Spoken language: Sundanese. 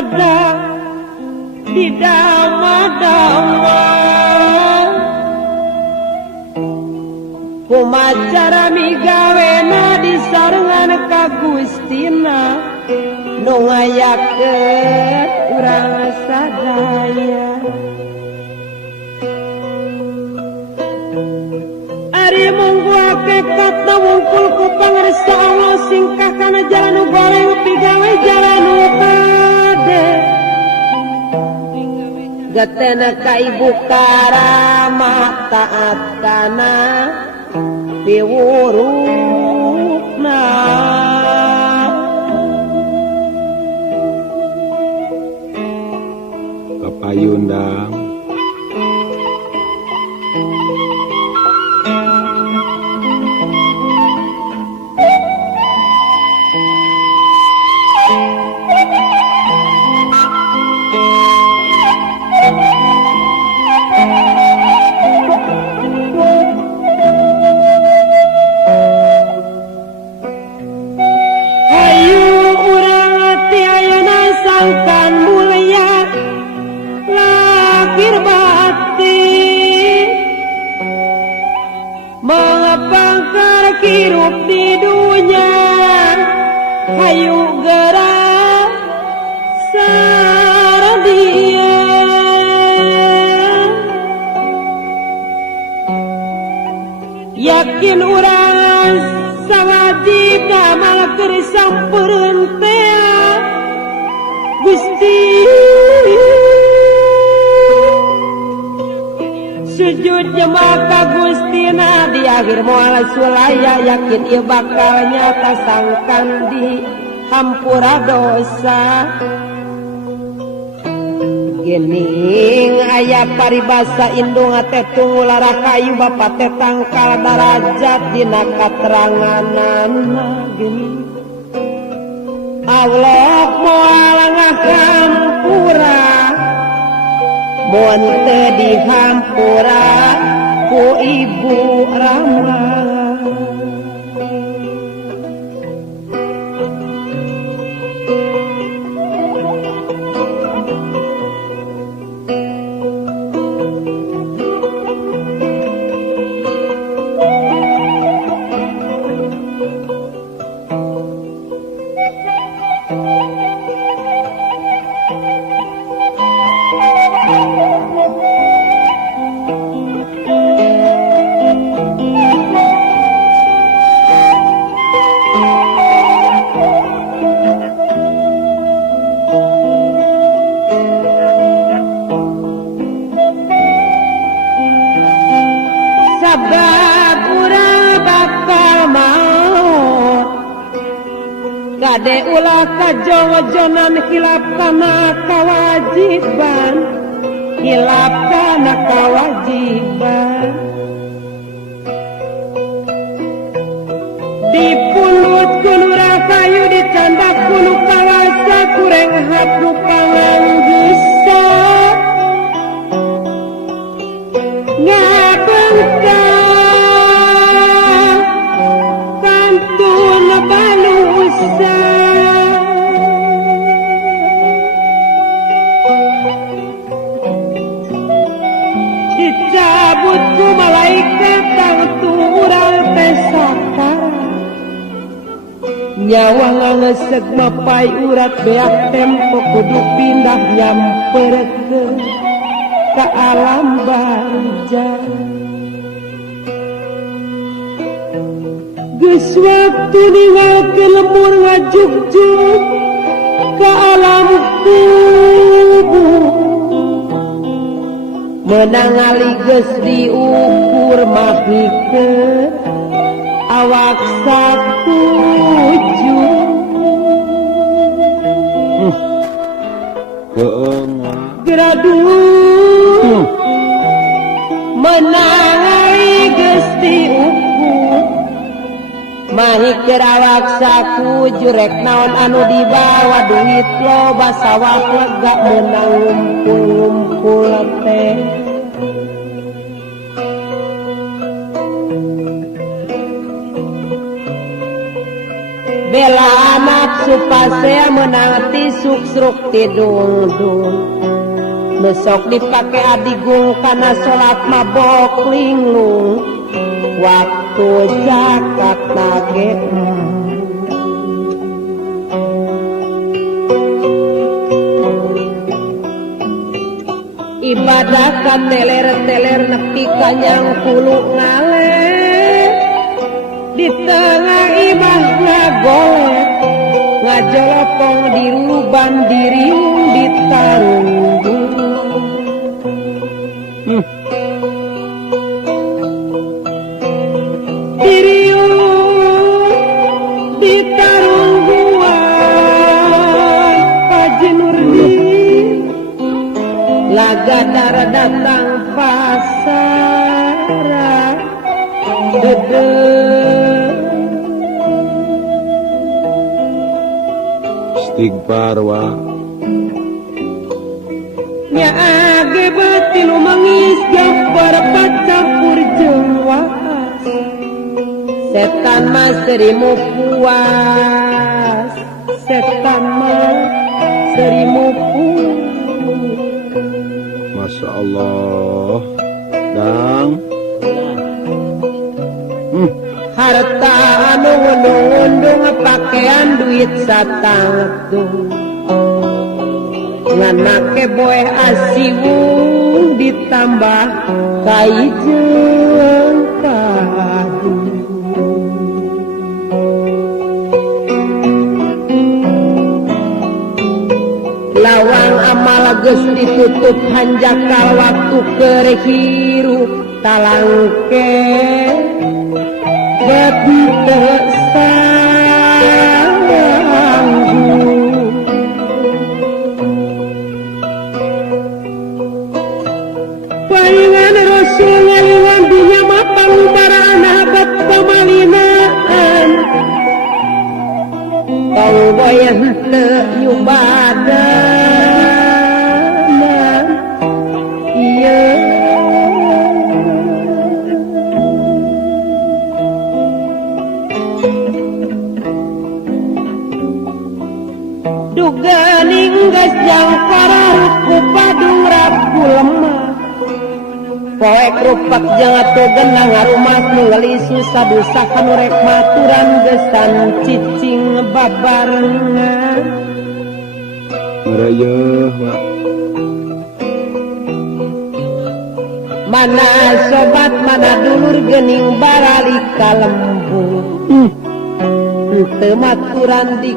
sedang didama-dama kumacara migawena disarengan ka Gustina nu ngayakeun urang sadaya ari monggo hakikat wungkul ku pangarsa Allah singkah kana jalan nu goreng pigawe jalan nu kade gatena ka ibu karama taat kana piwurukna papayundang hirup di dunia hayu gerak saradia yakin urang sawajib damal keur sampeureunt teh Gusti sujud jemaah ka Gustina di akhir moal sulaya yakin ieu bakal nyata sangkan di hampura dosa gening aya paribasa indung teh tunggu lara kayu bapa teh tangkal darajat dina kateranganana gening Allah moal ngahampura mun teu dihampura ku Ibu Rama kade ulah kajojonan hilap kana kawajiban hilap kana kawajiban dipulut kunu rakayu dicandak kunu kawasa kureng hapnu panganggusa ngabengka kantun balusa dicabut ku malaikat tangtu urang teh sakara nyawa ngangeseg mapai urat beak tempo kudu pindah nyamperkeun ka alam barzah geus waktu ninggalkeun lembur ngajuk-juk ka alam kubur menang ali geus diukur mahikeun awak sakuju geradu menang ali geus diukur mahikeun awak sakuju rek naon anu dibawa duit loba sawah lega menang ngumpul-ngumpul teh bela anak supaya menanti suksruk tidung-dung besok dipakai adigung karena sholat mabok linglung waktu zakat nage ibadah kateler-teler nepi kanyang puluh ngale di tengah ibadah golek ngajolopong diruban diriung ditarung diriung ditarung guan Haji Nurdin laga darah datang pasar dede istighfar wa nya age beuti nu mangis gambar pacampur jeung waas setan mah serimu puas setan mah serimu puas Masya Allah dang harta anu ngundung-undung pakaian duit satangtung ngan make boe asiwung ditambah kaijeung kadu lawang amal geus ditutup hanjakal waktu keur hirup talangke beti teu sanggup palingan Rasul ngalingan dunya mah pangubaraan habat pamalinaan panggoyan teu nyubadanan ieu duga ninggas jang parah ku padung rabu lemah poek rupak jang atuh genang harumas ninggali susah dosa kanu rek maturan gesan cicing babarengan ngerayeuh wa mana sobat mana dulur geuning barali ka lembur teu maturan di